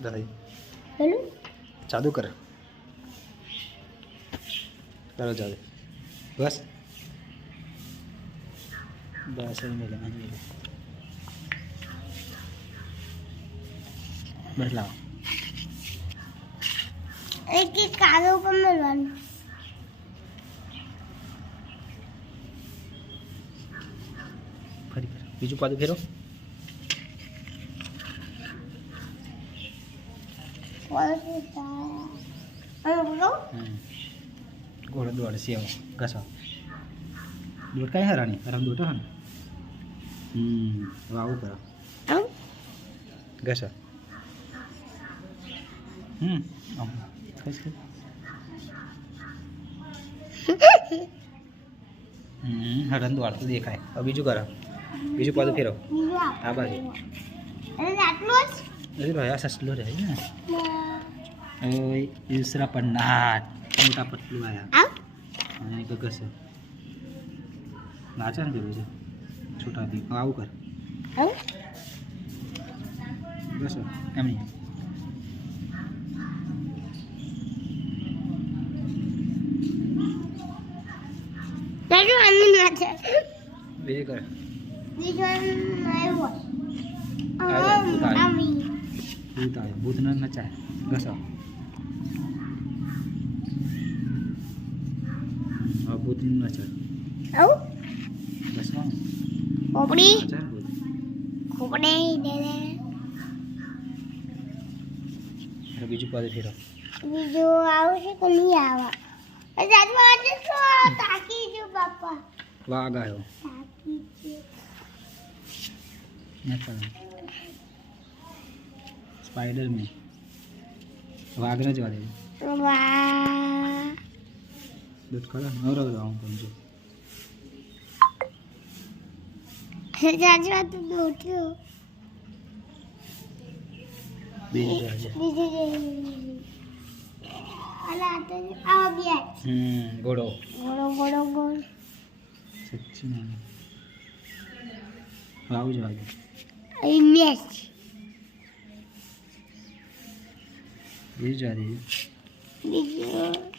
દાદી પેલું જાદુ કરે કરો જાદુ બસ બસ અહીં મેલે અહીં મેલે બસ લાવો એક એક કાગળ ઉપર મેળવાનું ફરી ફેરો બીજું પાછું ફેરો ઘોડો દોડ સેવ ઘસો દોડ કાંઈ હરાની હરામ હે ને હમ હવે આવું કરો. ઘસો હમ હમ હરણ દોડતું દેખાય. હવે બીજું કરો. બીજું પાછું ફેરો આ બાજુ. આટલું જ? રહ્યા સસલો રહે ને. હવે યુસરા પર નાટ મોટા પતલું આયા આવ અને એક ઘસે નાચે ને પેલું છે છોટા દી આવું કર આવ ઘસો એમ નહીં તારું આનું ના છે બીજું કર ભૂત આવ્યો. ભૂત ન નચાય ઘસો गोदी में नाचा आओ बस हाँ खोपड़ी खोपड़ी दे दे। अरे बीजू पादे फिरा। बीजू आओ से कली आवा। अजाद मार दे सो ताकि जो पापा। वाह गायो। ताकि जो। स्पाइडर में। वागना जवा दे। वाह। વાહ દૂધ ખરા નવરવ આવું કરું છું દાદા તો દોટ્યું બીજું આજે બીજું અલા તો આ બે હમ ઘોડો ગોળો ગોળો ગોળ સચ્ચી ના હવે આવું જવા મેચ બીજું જવા દે બીજું